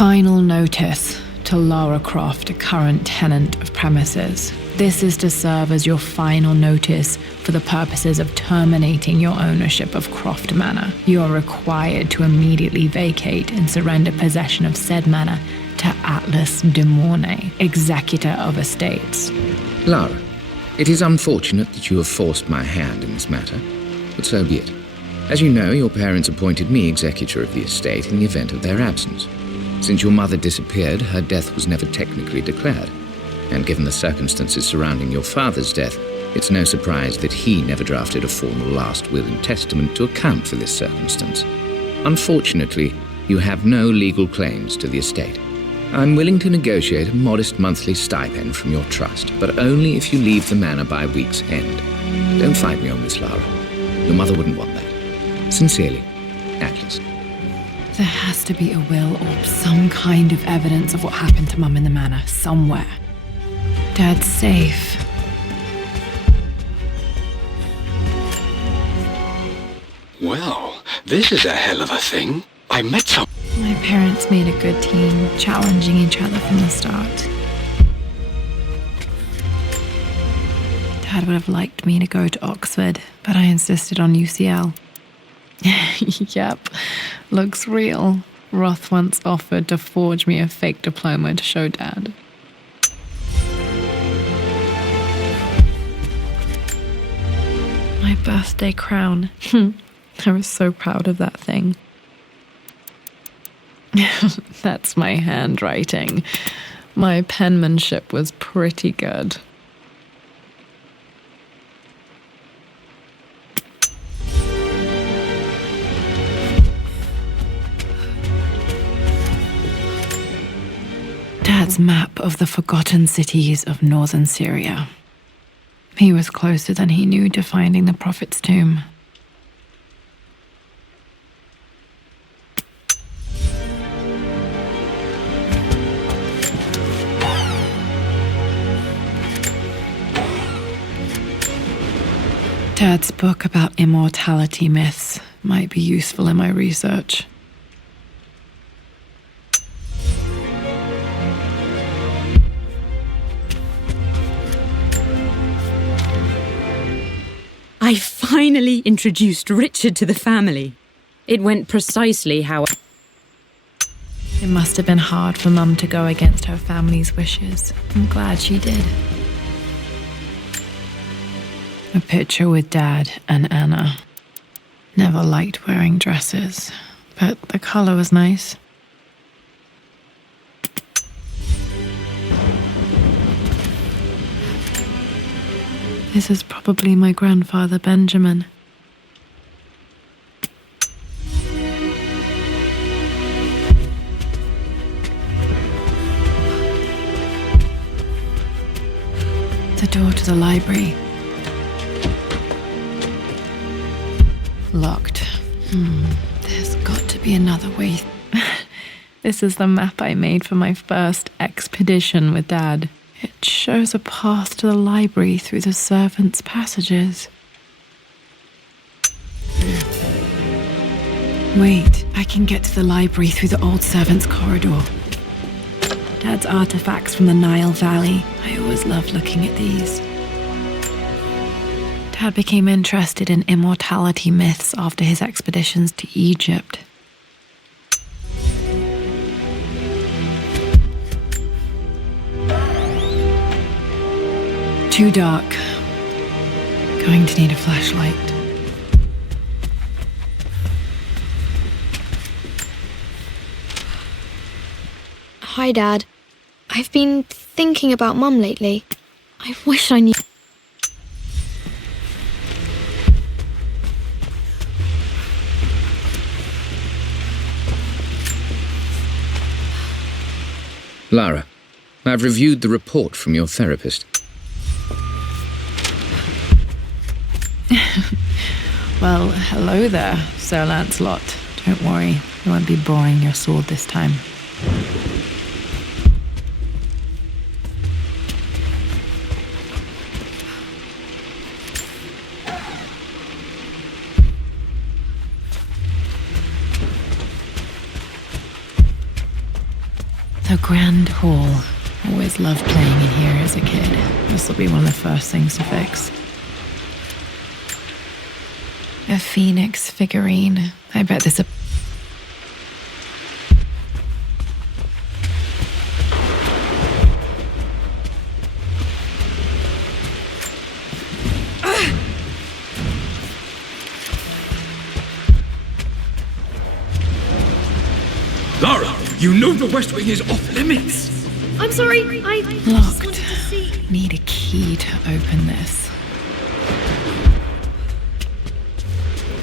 Final notice to Lara Croft, a current tenant of premises. This is to serve as your final notice for the purposes of terminating your ownership of Croft Manor. You are required to immediately vacate and surrender possession of said manor to Atlas de Mornay, executor of estates. Lara, it is unfortunate that you have forced my hand in this matter, but so be it. As you know, your parents appointed me executor of the estate in the event of their absence. Since your mother disappeared, her death was never technically declared. And given the circumstances surrounding your father's death, it's no surprise that he never drafted a formal last will and testament to account for this circumstance. Unfortunately, you have no legal claims to the estate. I'm willing to negotiate a modest monthly stipend from your trust, but only if you leave the manor by week's end. Don't fight me on this, Lara. Your mother wouldn't want that. Sincerely, Atlas. There has to be a will or some kind of evidence of what happened to Mum in the manor somewhere. Dad's safe. Well, this is a hell of a thing. I met some... My parents made a good team, challenging each other from the start. Dad would have liked me to go to Oxford, but I insisted on UCL. Yep, looks real. Roth once offered to forge me a fake diploma to show Dad. My birthday crown. I was so proud of that thing. That's my handwriting. My penmanship was pretty good. Dad's map of the forgotten cities of northern Syria. He was closer than he knew to finding the Prophet's tomb. Dad's book about immortality myths might be useful in my research. I finally introduced Richard to the family. It went precisely how... It must have been hard for Mum to go against her family's wishes. I'm glad she did. A picture with Dad and Anna. Never liked wearing dresses, but the color was nice. This is probably my grandfather Benjamin. The door to the library. Locked. There's got to be another way. This is the map I made for my first expedition with Dad. It shows a path to the library through the servants' passages. Wait, I can get to the library through the old servants' corridor. Dad's artifacts from the Nile Valley. I always loved looking at these. Dad became interested in immortality myths after his expeditions to Egypt. Too dark. Going to need a flashlight. Hi, Dad. I've been thinking about Mum lately. I wish I knew... Lara, I've reviewed the report from your therapist. Well, hello there, Sir Lancelot. Don't worry, you won't be boring your sword this time. The Grand Hall. Always loved playing in here as a kid. This will be one of the first things to fix. A phoenix figurine. I bet this... Lara, you know the West Wing is off limits. I'm sorry, I Locked. just wanted to see. Need a key to open this.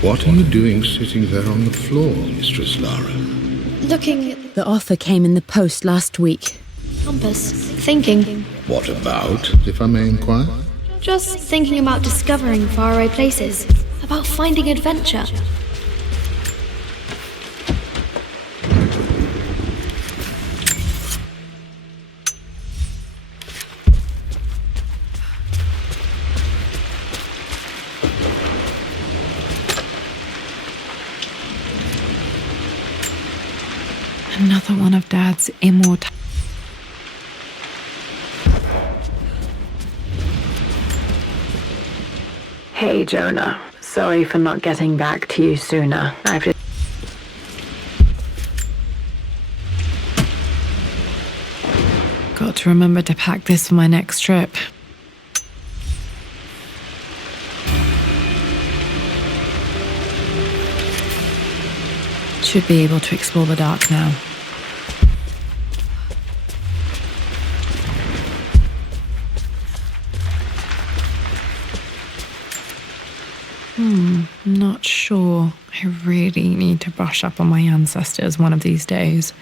What are you doing sitting there on the floor, Mistress Lara? Looking at The offer came in the post last week. the compass, thinking. What about, if I may inquire? Just thinking about discovering faraway places, about finding adventure. Another one of Dad's immortal... Hey, Jonah. Sorry for not getting back to you sooner. I've just... Got to remember to pack this for my next trip. Should be able to explore the dark now. Not sure. I really need to brush up on my ancestors one of these days.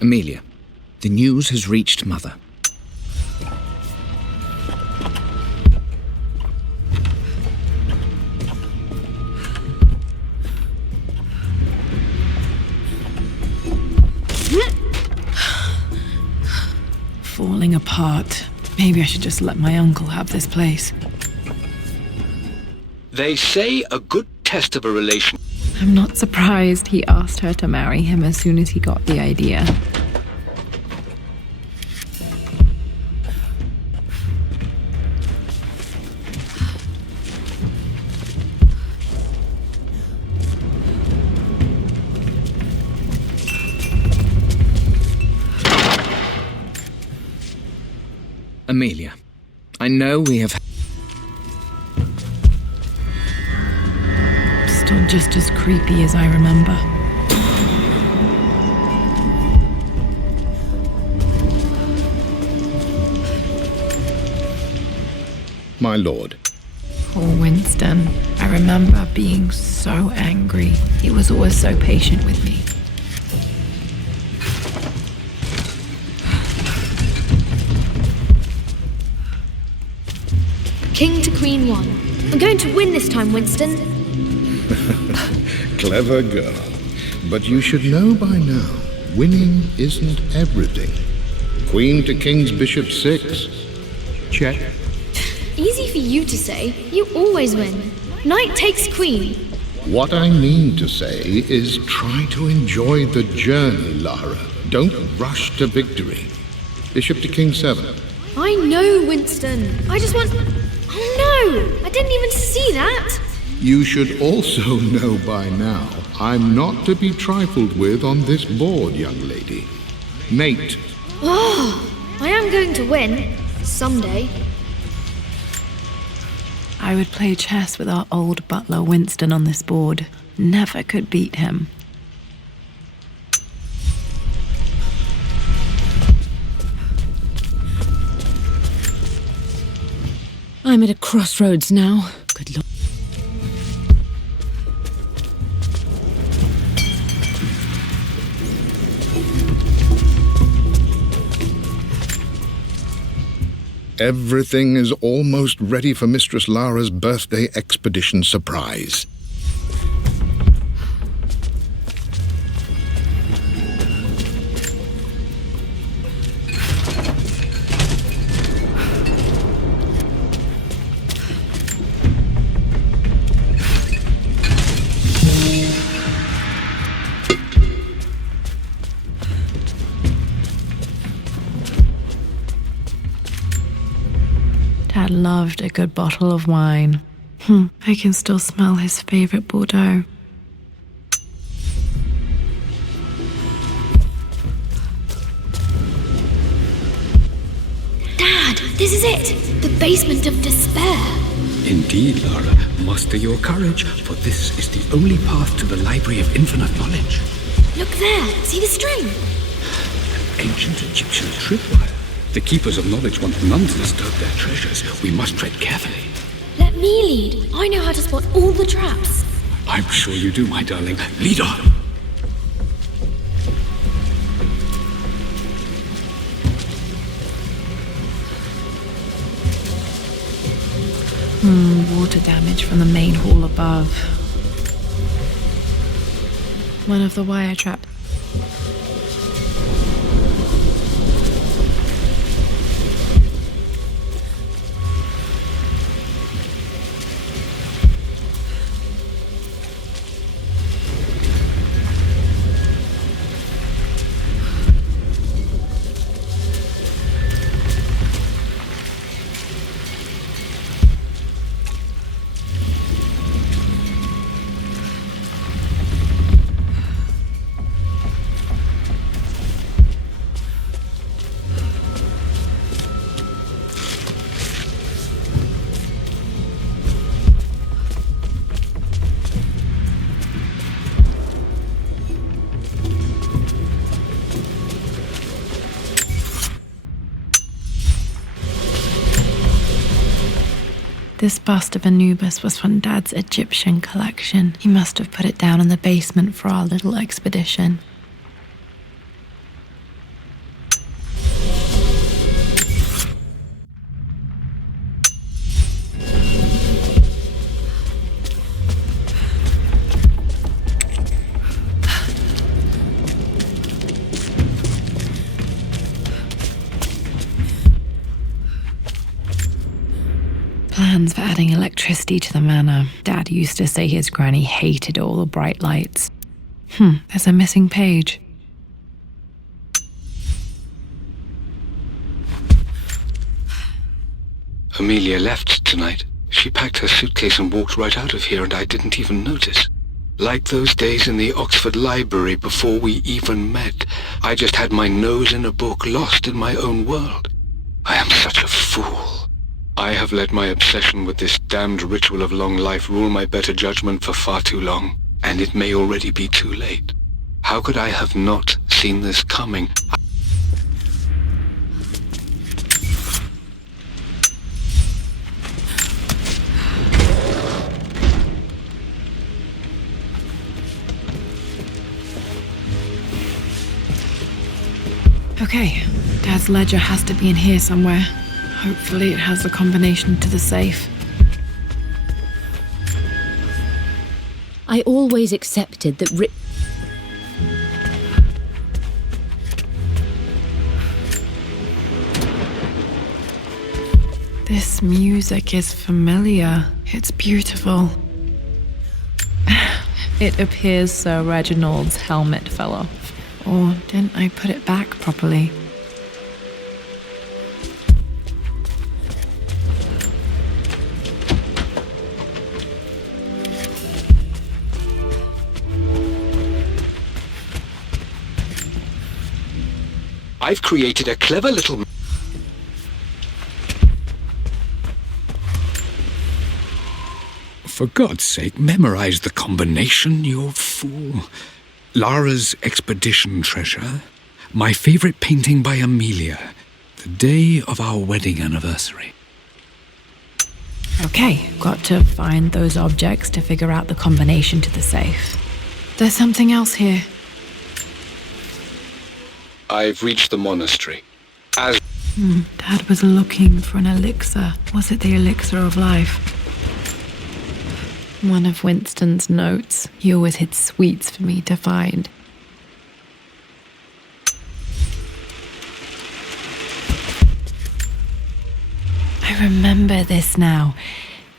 Amelia, the news has reached Mother. Falling apart. Maybe I should just let my uncle have this place. They say a good test of a relation. I'm not surprised he asked her to marry him as soon as he got the idea. Amelia, I know we have... Still just as creepy as I remember. My lord. Poor Winston. I remember being so angry. He was always so patient with me. King to Queen 1. I'm going to win this time, Winston. Clever girl. But you should know by now, winning isn't everything. Queen to King's Bishop 6. Check. Easy for you to say. You always win. Knight takes queen. What I mean to say is try to enjoy the journey, Lara. Don't rush to victory. Bishop to King 7. I know, Winston. I just want... Oh no! I didn't even see that! You should also know by now, I'm not to be trifled with on this board, young lady. Mate. Oh, I am going to win. Someday. I would play chess with our old butler Winston on this board. Never could beat him. I'm at a crossroads now. Good lord. Everything is almost ready for Mistress Lara's birthday expedition surprise. Dad loved a good bottle of wine. I can still smell his favorite Bordeaux. Dad, this is it! The basement of despair. Indeed, Lara. Muster your courage, for this is the only path to the Library of Infinite Knowledge. Look there, see the string? An ancient Egyptian tripwire. The Keepers of Knowledge want none to disturb their treasures. We must tread carefully. Let me lead. I know how to spot all the traps. I'm sure you do, my darling. Lead on! Water damage from the main hall above. One of the wire traps. This bust of Anubis was from Dad's Egyptian collection. He must have put it down in the basement for our little expedition. Plans for adding electricity to the manor. Dad used to say his granny hated all the bright lights. There's a missing page. Amelia left tonight. She packed her suitcase and walked right out of here, and I didn't even notice. Like those days in the Oxford Library before we even met. I just had my nose in a book, lost in my own world. I am such a fool. I have let my obsession with this damned ritual of long life rule my better judgment for far too long, and it may already be too late. How could I have not seen this coming? Okay, Dad's ledger has to be in here somewhere. Hopefully it has the combination to the safe. I always accepted that This music is familiar. It's beautiful. It appears Sir Reginald's helmet fell off. Or didn't I put it back properly? I've created a clever little... For God's sake, memorize the combination, you fool. Lara's expedition treasure, my favorite painting by Amelia, the day of our wedding anniversary. Okay, got to find those objects to figure out the combination to the safe. There's something else here. I've reached the monastery. As Dad was looking for an elixir. Was it the elixir of life? One of Winston's notes. He always hid sweets for me to find. I remember this now.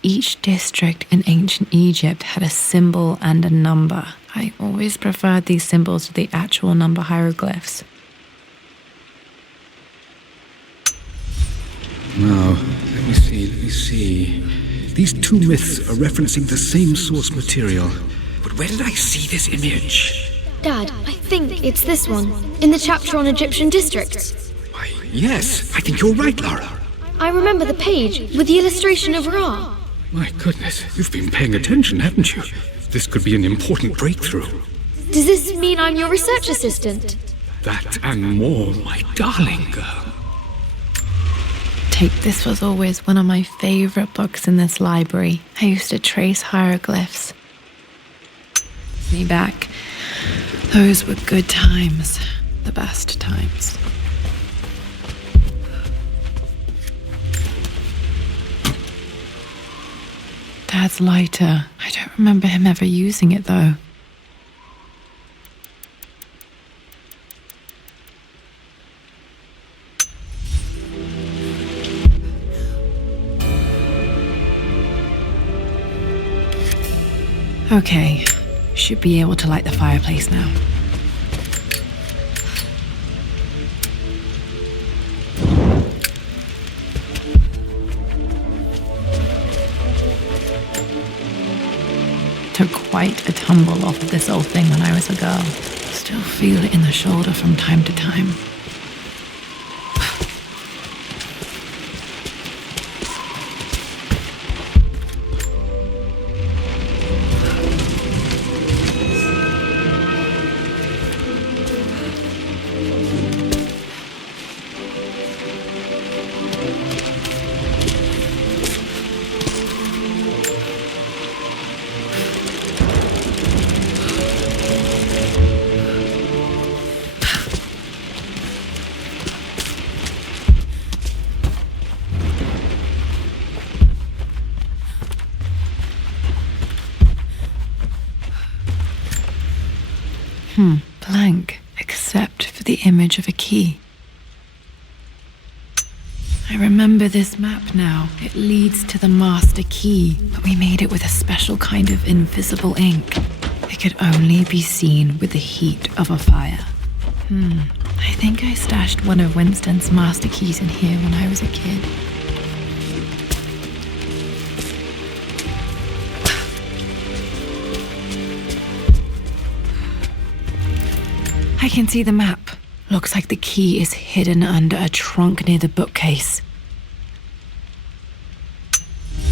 Each district in ancient Egypt had a symbol and a number. I always preferred these symbols to the actual number hieroglyphs. Now, let me see. These two myths are referencing the same source material. But where did I see this image? Dad, I think it's this one, in the chapter on Egyptian districts. Why, yes, I think you're right, Lara. I remember the page with the illustration of Ra. My goodness, you've been paying attention, haven't you? This could be an important breakthrough. Does this mean I'm your research assistant? That and more, my darling girl. This was always one of my favorite books in this library. I used to trace hieroglyphs. Me back. Those were good times. The best times. Dad's lighter. I don't remember him ever using it, though. Okay, should be able to light the fireplace now. Took quite a tumble off of this old thing when I was a girl. Still feel it in the shoulder from time to time. Blank, except for the image of a key. I remember this map now. It leads to the master key, but we made it with a special kind of invisible ink. It could only be seen with the heat of a fire. I think I stashed one of Winston's master keys in here when I was a kid. I can see the map. Looks like the key is hidden under a trunk near the bookcase.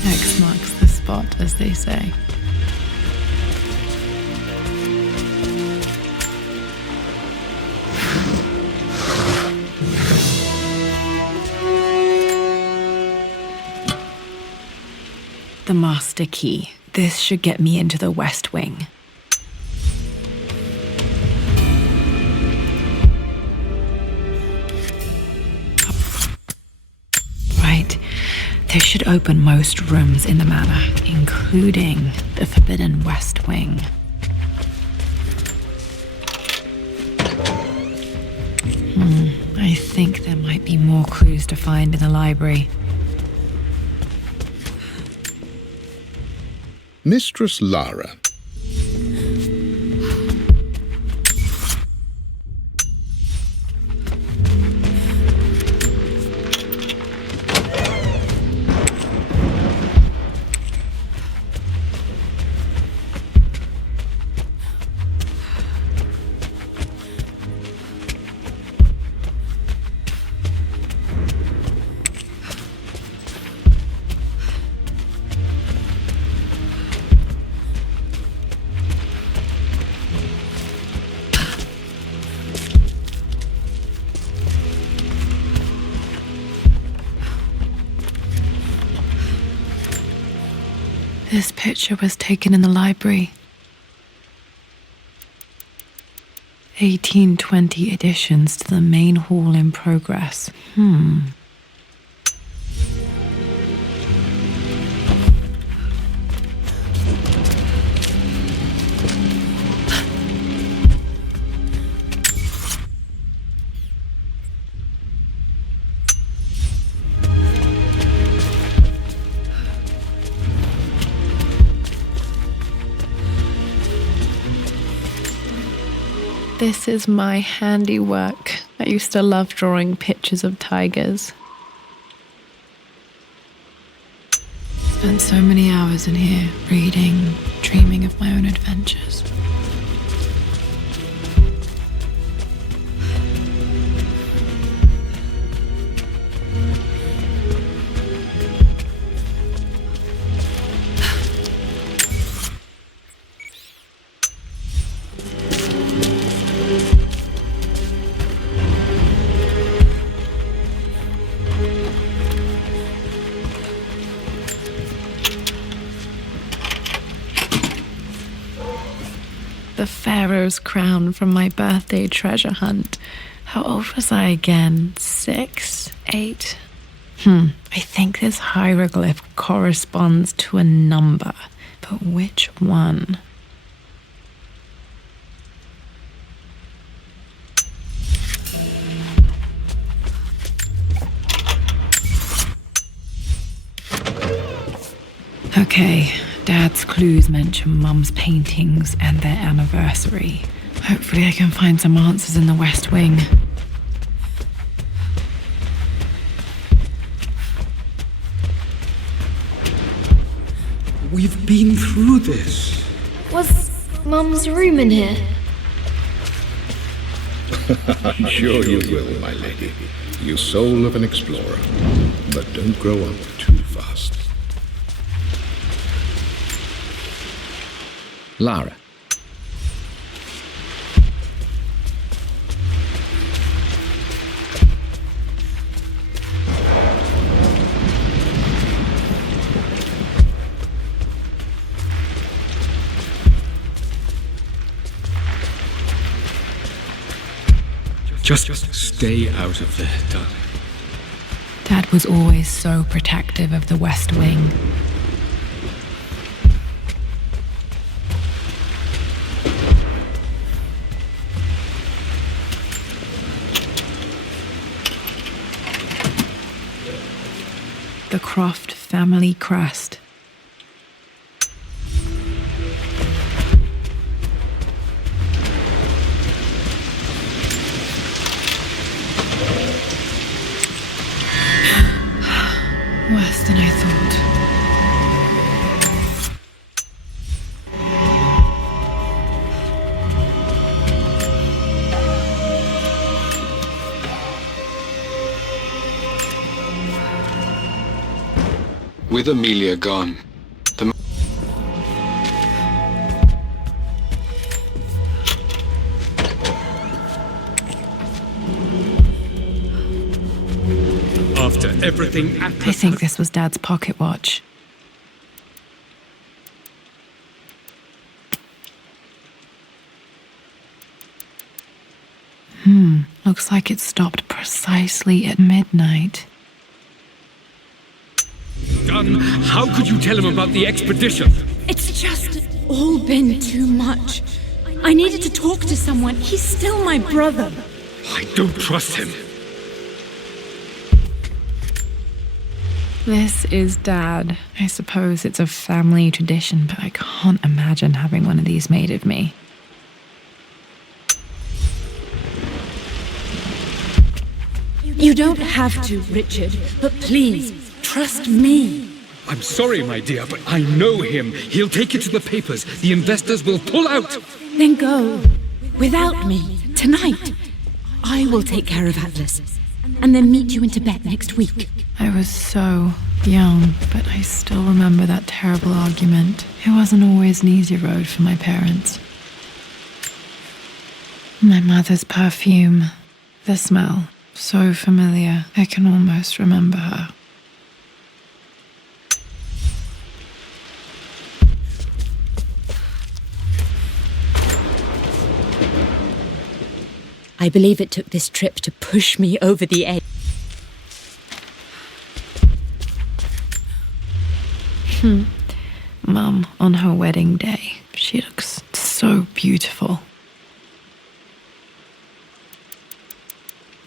X marks the spot, as they say. The master key. This should get me into the West Wing. This should open most rooms in the manor, including the forbidden West Wing. I think there might be more clues to find in the library. Mistress Lara. This picture was taken in the library. 1820 additions to the main hall in progress. This is my handiwork. I used to love drawing pictures of tigers. Spent so many hours in here, reading, dreaming of my own adventures. The Pharaoh's crown from my birthday treasure hunt. How old was I again? 6? 8? I think this hieroglyph corresponds to a number, but which one? Okay, Dad's clues mention Mum's paintings and their anniversary. Hopefully I can find some answers in the West Wing. We've been through this. Was Mum's room in here? I'm sure you will, my lady. You soul of an explorer. But don't grow up too fast. Lara. Just stay out of there, darling. Dad was always so protective of the West Wing. The Croft family crest. Worse than I thought. With Amelia gone, the... After everything... I think this was Dad's pocket watch. Looks like it stopped precisely at midnight. Done. How could you tell him about the expedition? It's just all been too much. I needed to talk to someone. He's still my brother. I don't trust him. This is Dad. I suppose it's a family tradition, but I can't imagine having one of these made of me. You don't have to, Richard, but please, trust me. I'm sorry, my dear, but I know him. He'll take it to the papers. The investors will pull out. Then go. Without me. Tonight. I will take care of Atlas. And then meet you in Tibet next week. I was so young, but I still remember that terrible argument. It wasn't always an easy road for my parents. My mother's perfume. The smell. So familiar. I can almost remember her. I believe it took this trip to push me over the edge. Mum, on her wedding day, she looks so beautiful.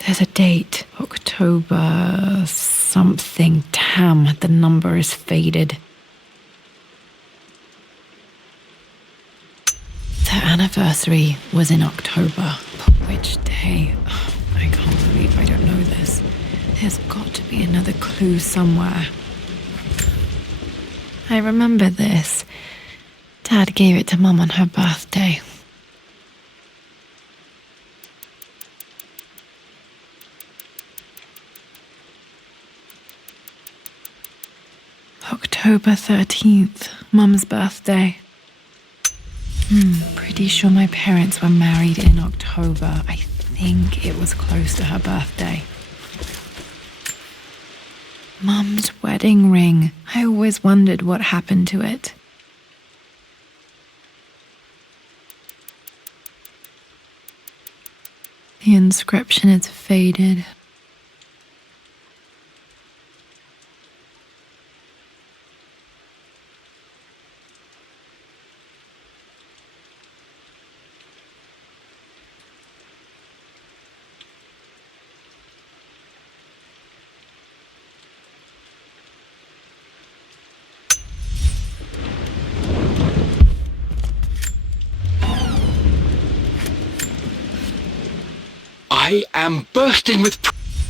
There's a date, October something. Damn, the number is faded. The anniversary was in October. But which day? Oh, I can't believe I don't know this. There's got to be another clue somewhere. I remember this. Dad gave it to Mum on her birthday. October 13th, Mum's birthday. Pretty sure my parents were married in October. I think it was close to her birthday. Mum's wedding ring. I always wondered what happened to it. The inscription is faded. I am bursting with...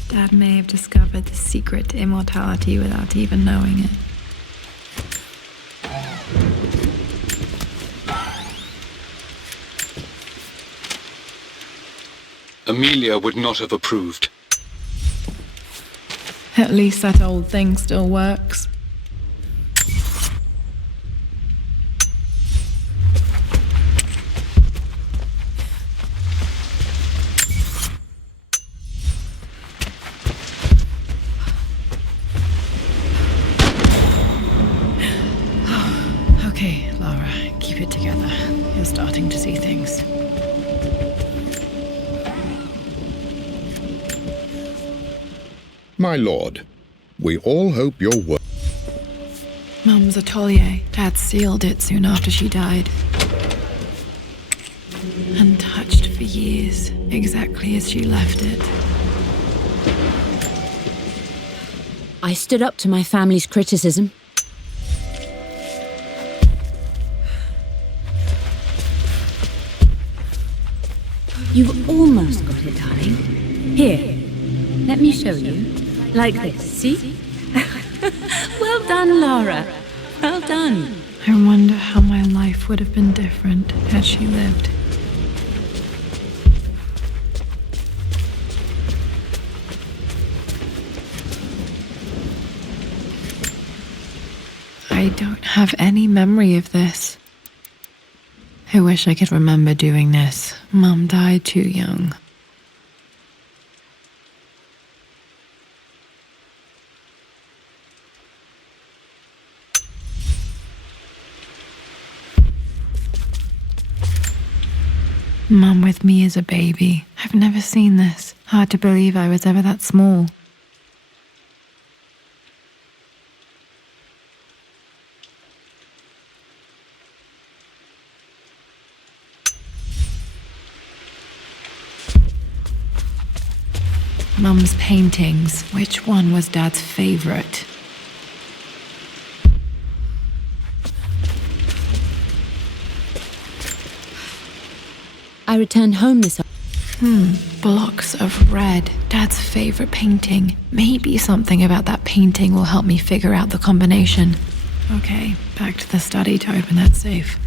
Dad may have discovered the secret to immortality without even knowing it. Amelia would not have approved. At least that old thing still works. Okay, Lara, keep it together. You're starting to see things. My lord, we all hope your work. Mum's atelier. Dad sealed it soon after she died. Untouched for years, exactly as she left it. I stood up to my family's criticism. You've almost got it, darling. Here, let me show you. Like this, see? Well done, Lara. Well done. I wonder how my life would have been different had she lived. I don't have any memory of this. I wish I could remember doing this. Mum died too young. Mum with me as a baby. I've never seen this. Hard to believe I was ever that small. Mum's paintings. Which one was Dad's favorite? I returned home this Blocks of red. Dad's favorite painting. Maybe something about that painting will help me figure out the combination. Okay, back to the study to open that safe.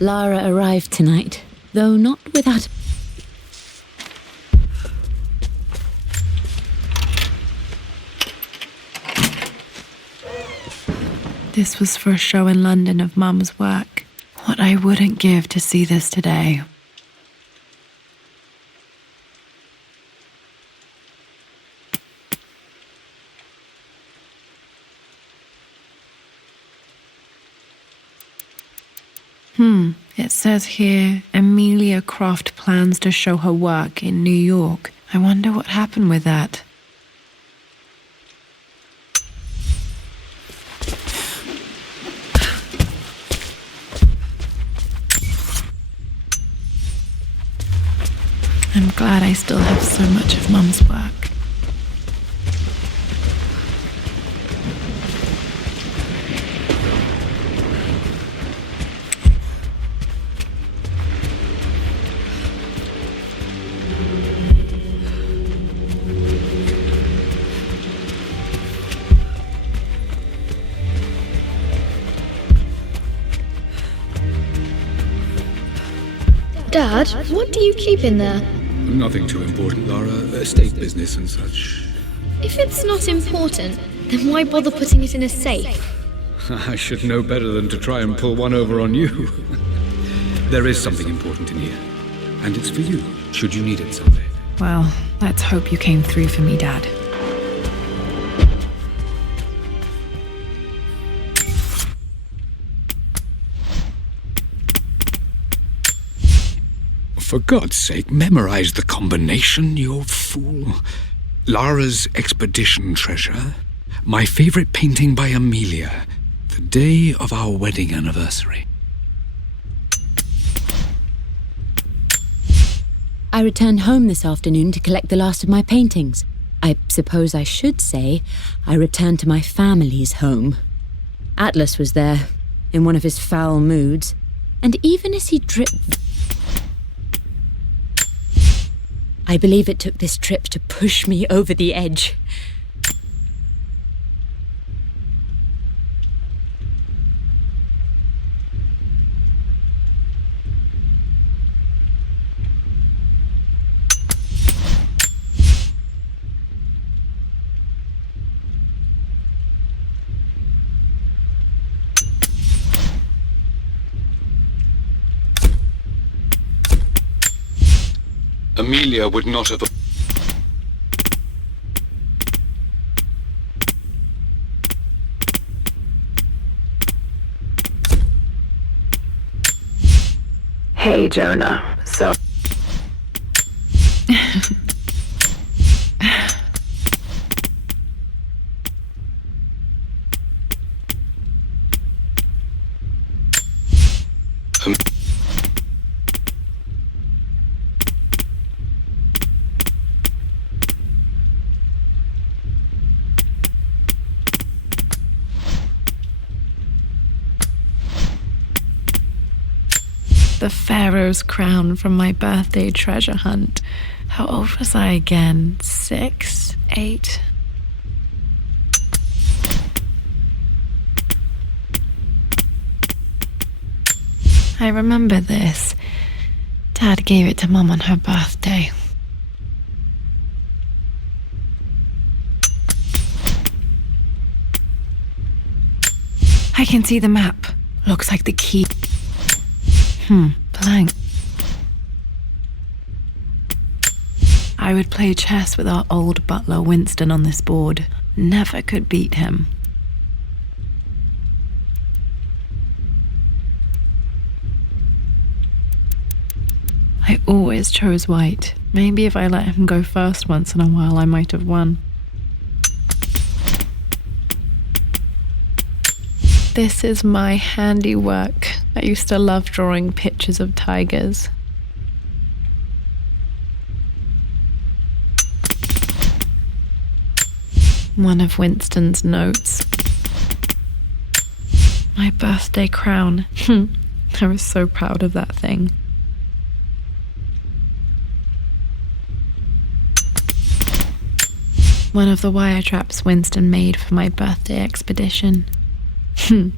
Lara arrived tonight, though not without... This was for a show in London of Mum's work. What I wouldn't give to see this today. It says here, Amelia Croft plans to show her work in New York. I wonder what happened with that. I'm glad I still have so much of Mum's work. Dad, what do you keep in there? Nothing too important, Lara. Estate business and such. If it's not important, then why bother putting it in a safe? I should know better than to try and pull one over on you. There is something important in here. And it's for you, should you need it someday. Well, let's hope you came through for me, Dad. For God's sake, memorize the combination, you fool. Lara's expedition treasure, my favorite painting by Amelia, the day of our wedding anniversary. I returned home this afternoon to collect the last of my paintings. I suppose I should say I returned to my family's home. Atlas was there, in one of his foul moods, and even as he I believe it took this trip to push me over the edge. Amelia would not have... Hey, Jonah. So... The Pharaoh's crown from my birthday treasure hunt. How old was I again? 6? 8? I remember this. Dad gave it to Mum on her birthday. I can see the map. Looks like the key. Blank. I would play chess with our old butler Winston on this board. Never could beat him. I always chose white. Maybe if I let him go first once in a while, I might have won. This is my handiwork. I used to love drawing pictures of tigers. One of Winston's notes. My birthday crown. I was so proud of that thing. One of the wire traps Winston made for my birthday expedition.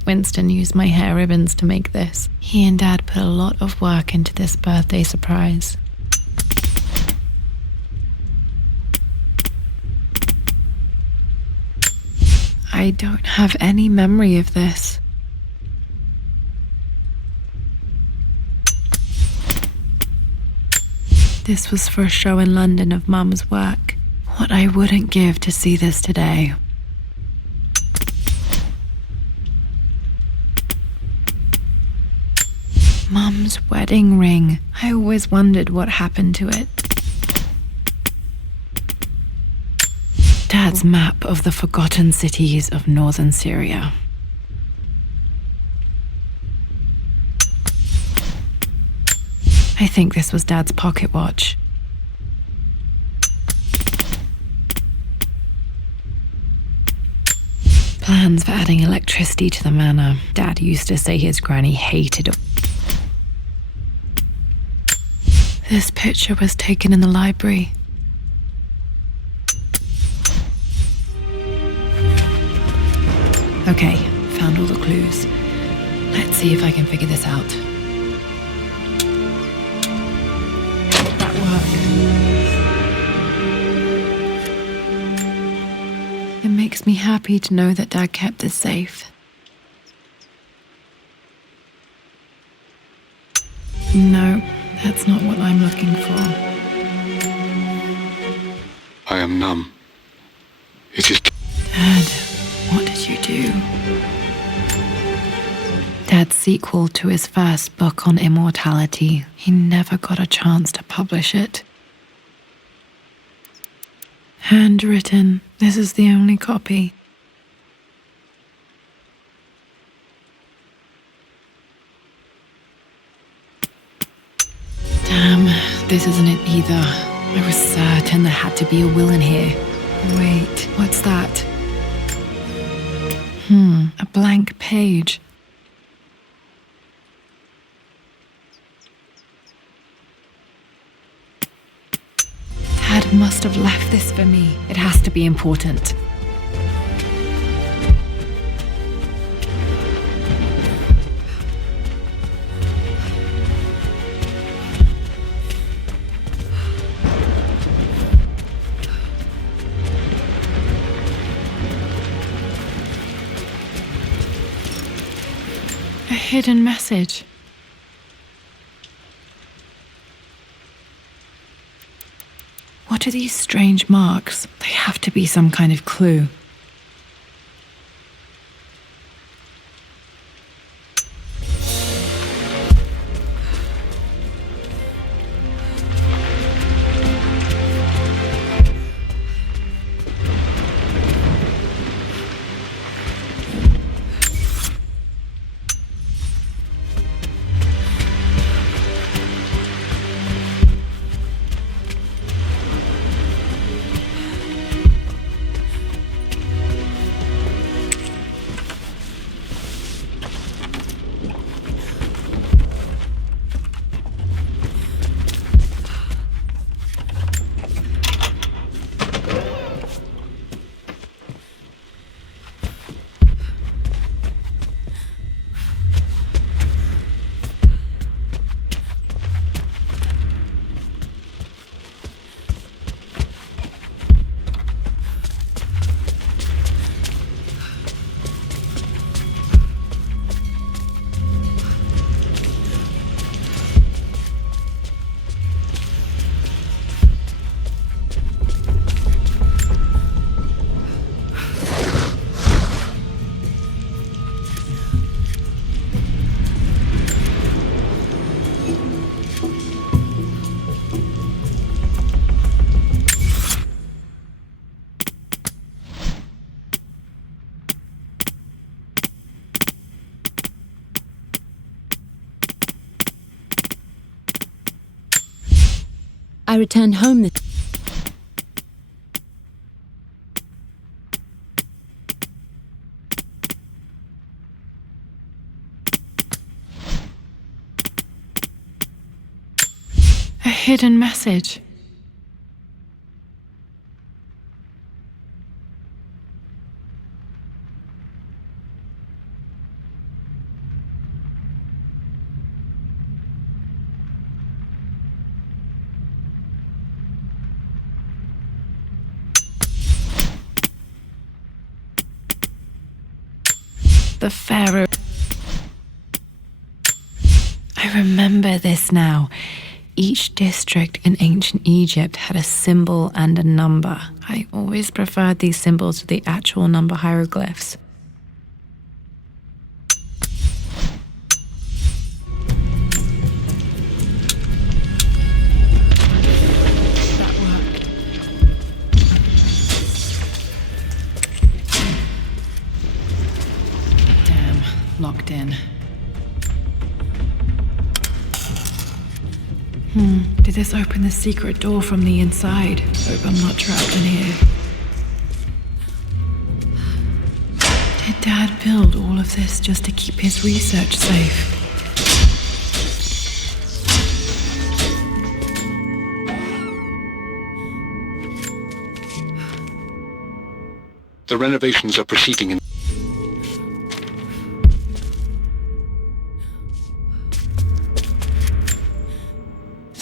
Winston used my hair ribbons to make this. He and Dad put a lot of work into this birthday surprise. I don't have any memory of this. This was for a show in London of Mum's work. What I wouldn't give to see this today. Mum's wedding ring. I always wondered what happened to it. Dad's map of the forgotten cities of northern Syria. I think this was Dad's pocket watch. Plans for adding electricity to the manor. Dad used to say his granny hated it. This picture was taken in the library. Okay, found all the clues. Let's see if I can figure this out. That worked. It makes me happy to know that Dad kept this safe. No, that's not what I'm looking for. I am numb. It is... Dad, what did you do? Dad's sequel to his first book on immortality. He never got a chance to publish it. Handwritten. This is the only copy. Damn, this isn't it either. I was certain there had to be a will in here. Wait, what's that? A blank page. Dad must have left this for me. It has to be important. A hidden message. What are these strange marks? They have to be some kind of clue. I returned home this... A hidden message. The Pharaoh. I remember this now. Each district in ancient Egypt had a symbol and a number. I always preferred these symbols to the actual number hieroglyphs. locked in. Did this open the secret door from the inside? Hope I'm not trapped in here. Did Dad build all of this just to keep his research safe? The renovations are proceeding in...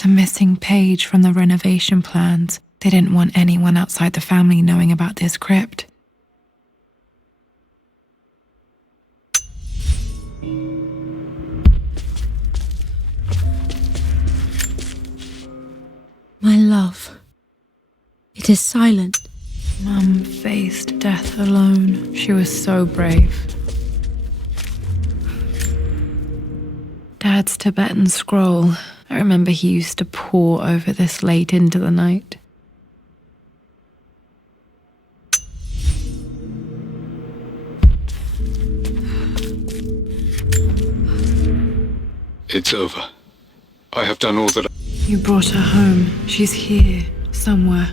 The missing page from the renovation plans. They didn't want anyone outside the family knowing about this crypt. My love. It is silent. Mum faced death alone. She was so brave. Dad's Tibetan scroll. I remember he used to pore over this late into the night. It's over. I have done all that I... You brought her home. She's here, somewhere.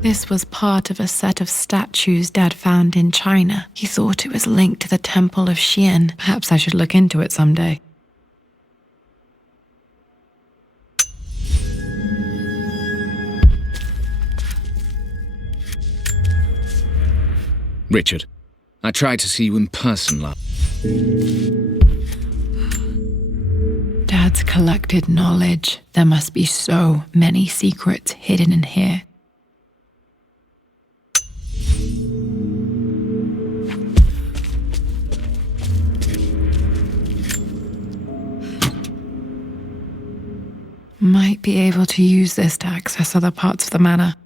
This was part of a set of statues Dad found in China. He thought it was linked to the Temple of Xian. Perhaps I should look into it someday. Richard, I tried to see you in person last... Dad's collected knowledge. There must be so many secrets hidden in here. Might be able to use this to access other parts of the manor.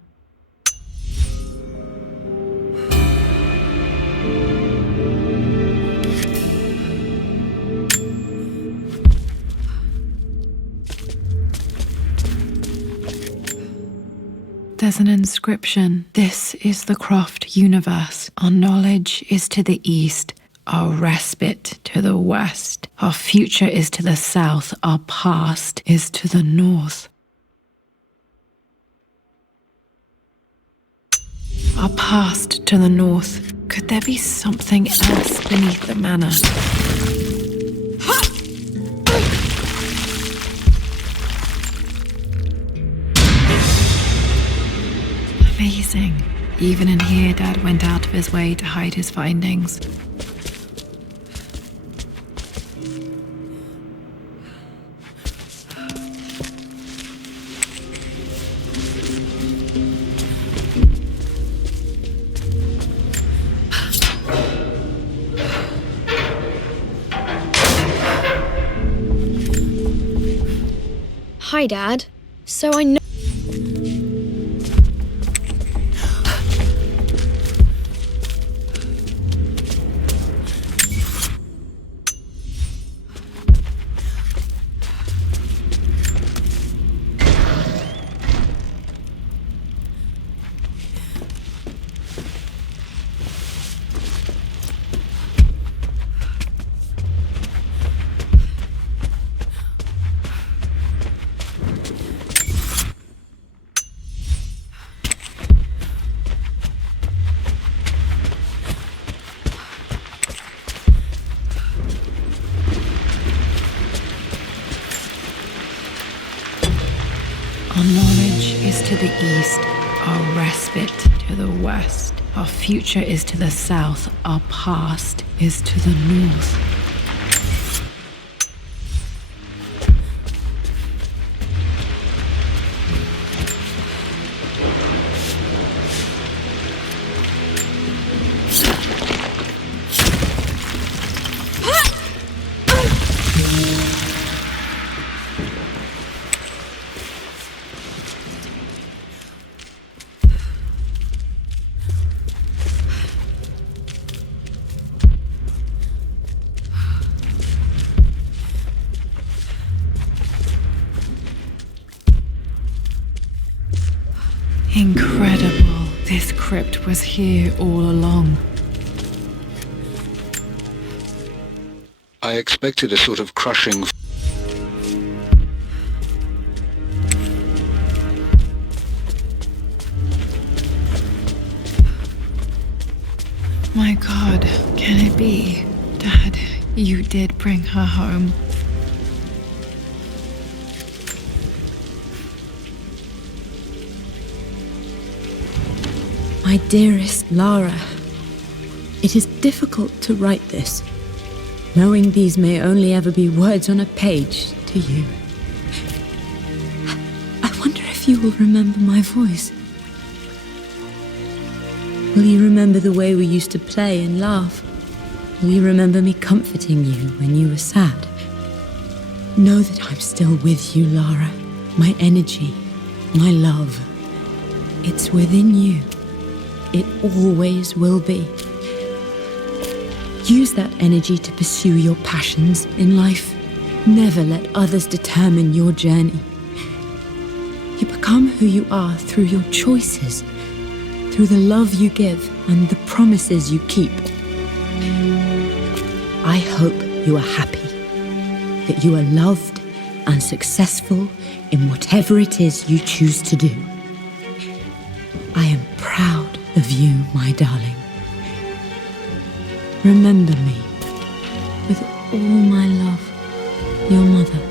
There's an inscription. This is the Croft universe. Our knowledge is to the east, our respite to the west. Our future is to the south, our past is to the north. Our past to the north. Could there be something else beneath the manor? Amazing. Even in here, Dad went out of his way to hide his findings. Hi, Dad. So I know... Our knowledge is to the east, our respite to the west. Our future is to the south, our past is to the north. Incredible. This crypt was here all along. I expected a sort of crushing... My God, can it be? Dad, you did bring her home. My dearest Lara, it is difficult to write this, knowing these may only ever be words on a page to you. I wonder if you will remember my voice. Will you remember the way we used to play and laugh? Will you remember me comforting you when you were sad? Know that I'm still with you, Lara. My energy, my love. It's within you. It always will be. Use that energy to pursue your passions in life. Never let others determine your journey. You become who you are through your choices, through the love you give and the promises you keep. I hope you are happy, that you are loved and successful in whatever it is you choose to do. I am proud of you, my darling. Remember me with all my love, your mother.